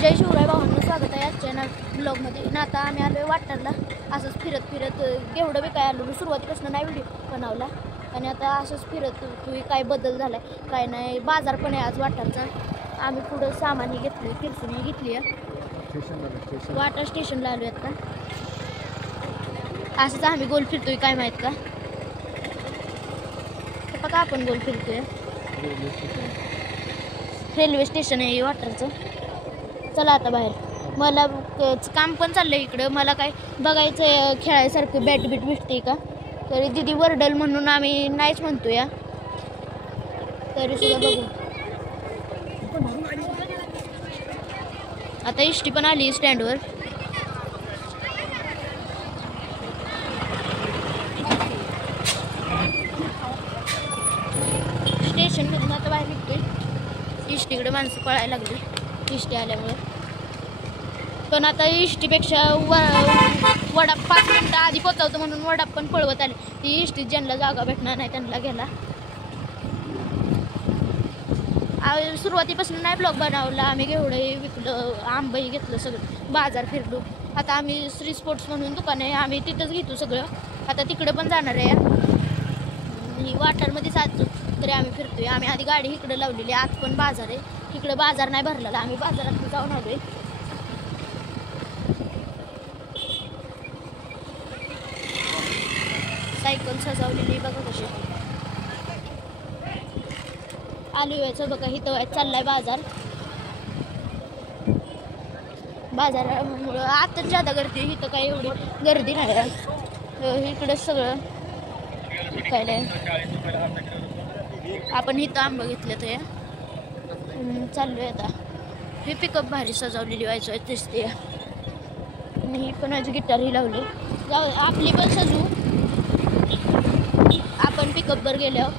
जय शिवराय भावांनो, स्वागत आहे आजच्या ब्लॉगमध्ये. ना आता आम्ही आलो आहे वाटरला. असंच फिरत फिरत एवढं बी काय आलो सुरुवातीपासून नाही व्हिडिओ बनवला. आणि आता असंच फिरत तुम्ही काय बदल झाला आहे काय नाही. बाजार पण आहे आज वाटरचा. आम्ही पुढं सामानही घेतली, किरसुनी घेतली आहे. वाटर स्टेशनला आलो आहेत का. असंच आम्ही गोल फिरतोय काय माहीत का. बघा आपण गोल फिरतोय. रेल्वे स्टेशन आहे वाटरचं. चला आता बाहेर. मला काम पण चाललंय इकडं. मला काय बघायचं खेळायसारखं बॅट बीट भेटते का. तरी दिदी वरडल म्हणून आम्ही नाहीच म्हणतो या. तरी सुद्धा बघू. आता इष्टी पण आली स्टँडवर. स्टेशनमधून आता बाहेर निघतोय. इष्टीकडे माणसं पळायला लागली इष्टी आल्यामुळे. पण आता इष्टीपेक्षा वडा 5 मिनिटं आधी पोचवतो म्हणून वडा पण पळवत आले. ती इष्टीत ज्यांना जागा भेटणार नाही त्यांना गेला. सुरुवातीपासून नाही ब्लॉग बनवला आम्ही. घेवडे विकलं, आंबही घेतलं, सगळं बाजार फिरलो. आता आम्ही श्री स्पोर्ट्स म्हणून दुकान आहे, आम्ही तिथंच घेतो सगळं. आता तिकडे पण जाणार आहे. ही वाटरमध्ये जातो तरी आम्ही फिरतोय. आम्ही आधी गाडी इकडे लावलेली. आज पण बाजार आहे. इकडे बाजार नाही भरलेला. आम्ही बाजारात जाऊन आलोय. सायकल सजवलेली बघा कशी. आलू यायचं बघा. इथं चाललाय बाजार. बाजारामुळं आता जादा गर्दी. इथं काही एवढी गर्दी नाही. इकडं सगळं विकायला आहे. आपण इथं आंबा घेतलं तर चाललोय आता. हे पिकअप भारी सजवलेली व्हायचं दिसते. आणि ही पण आज गिटारही लावली. जाऊ आपली पण सजू आपण पिकअपवर गेल्यावर.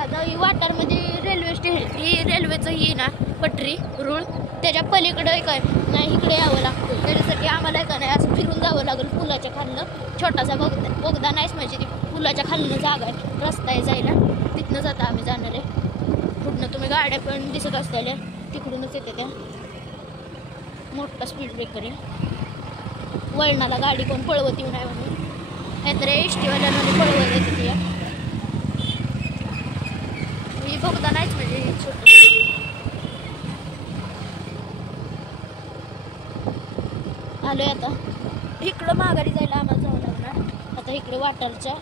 आता ही वाटरमध्ये रेल्वे स्टेशन, ही रेल्वेचं ही ना पटरी रूळ त्याच्या पलीकडं काय नाही इकडे यावं लागतं. त्याच्यासाठी आम्हाला काय नाही असं फिरून जावं लागेल. पुलाच्या खालनं छोटासा बोगदा नाहीच म्हणजे ती पुलाच्या खालनं जागा आहे, रस्ता आहे जायला. तिथनं जाता आम्ही जाणार आहे. कुठनं तुम्ही गाड्या पण दिसत असलेल्या तिकडूनच येते त्या. मोठा स्पीड ब्रेकर आहे. वळणाला गाडी कोण पळवत येऊ नाही म्हणून. नाहीतर एसटीवाल्यांमध्ये पळवत येते ती. मी बघता नाहीच म्हणजे छोटं. आलोय आता. इकडं माघारी जायला आम्हाला जावं लागणार. आता इकडे वाटरच्या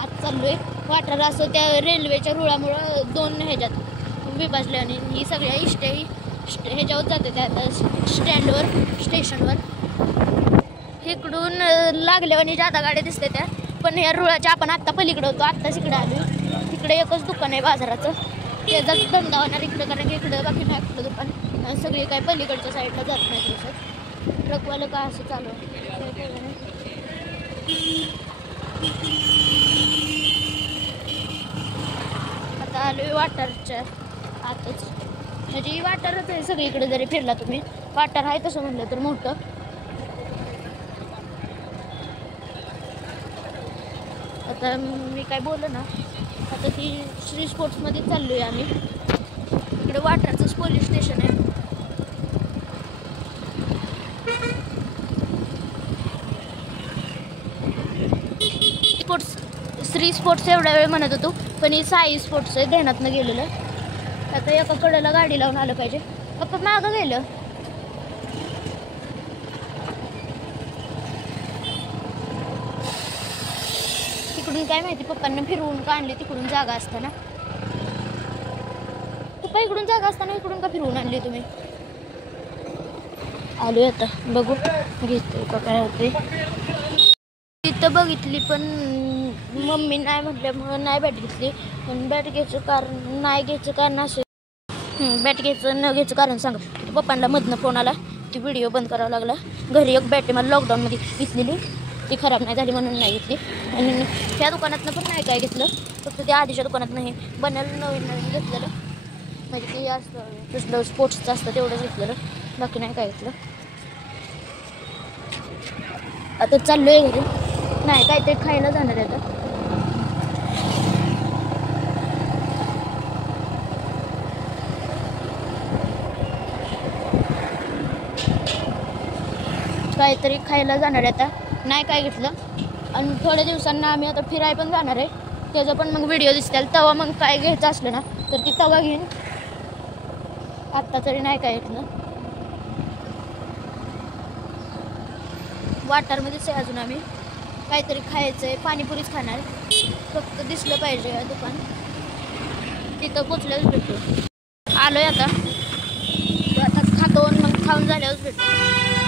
आत चाललोय. वाटर असं त्या रेल्वेच्या रुळामुळं 2 ह्याच्यात विभाजले. आणि ही सगळ्या इष्टे ह्याच्यावर जाते त्या आता स्टँडवर स्टेशनवर. इकडून लागल्यावर जादा गाड्या दिसते त्या. पण ह्या रुळाच्या आपण आत्ता पलीकडे होतो. आत्ताच इकडे आलो. तिकडे एकच दुकान आहे बाजाराचं. त्याचाच धंदा होणार इकडं, कारण की इकडं बाकी नाही कुठलं दुकान. सगळी काय पलीकडच्या साईडला जात नाही दिसत. ट्रकवालं का असं चालू. आता आलोय वाटरच्या आतच. म्हणजे वाटरच आहे सगळीकडे. जरी फिरला तुम्ही वाटर आहे तसं म्हणलं तर मोठं. आता मी काय बोललो ना. आता ती श्री स्पोर्ट्समध्ये चाललोय आम्ही. इकडे वाटरचंच पोलीस स्टेशन आहे. श्री स्पोर्ट्स एवढ्या वेळ म्हणत होतो पण ही साई स्पोर्ट्स आहे. ध्यानातनं गेलेलं. आता एका कडेला गाडी लावून आलं पाहिजे. पप्पा मागं गेलं. तिकडून काय माहिती पप्पांना फिरवून का आणली. तिकडून जागा असताना. पप्पा इकडून जागा असताना इकडून का फिरवून आणली तुम्ही. आलोय आता. बघू घेतोय का काय होते. तिथं बघितली पण मम्मी नाही म्हटल्यामुळं नाही बॅट घेतली. पण बॅट घ्यायचं कारण नाही घ्यायचं कारण असं. बॅट घ्यायचं न घ्यायचं कारण सांग. पप्पांना मधनं फोन आला. ती व्हिडिओ बंद करावा लागला. घरी एक बॅट मला लॉकडाऊनमध्ये घेतलेली. ती खराब नाही झाली म्हणून नाही घेतली. आणि त्या दुकानातनं पण नाही काय घेतलं. फक्त त्या आधीच्या दुकानात नाही बनायला नवीन घेतलेलं. म्हणजे ते असतं दुसरं स्पोर्ट्सचं असतं तेवढंच घेतलेलं. बाकी नाही काय घेतलं. आता चाललोय घरी. नाही काहीतरी खायला जाणार आहे आता. काहीतरी खायला जाणार आहे आता. नाही काय घेतलं. आणि थोड्या दिवसांना आम्ही आता फिरायला पण जाणार आहे. त्याचं पण मग व्हिडिओ दिसतील. तेव्हा मग काय घ्यायचं असलं ना तर ती तवा घेईन. आत्ता तरी नाही काय घेतलं. वाटारमध्येच आहे अजून आम्ही. काहीतरी खायचं आहे. पाणीपुरीच खाणार. फक्त दिसलं पाहिजे दुकान. तिथं पोचल्याच भेटतो. आलोय आता. आता खातो मग खाऊन झाल्यावरच भेटतो.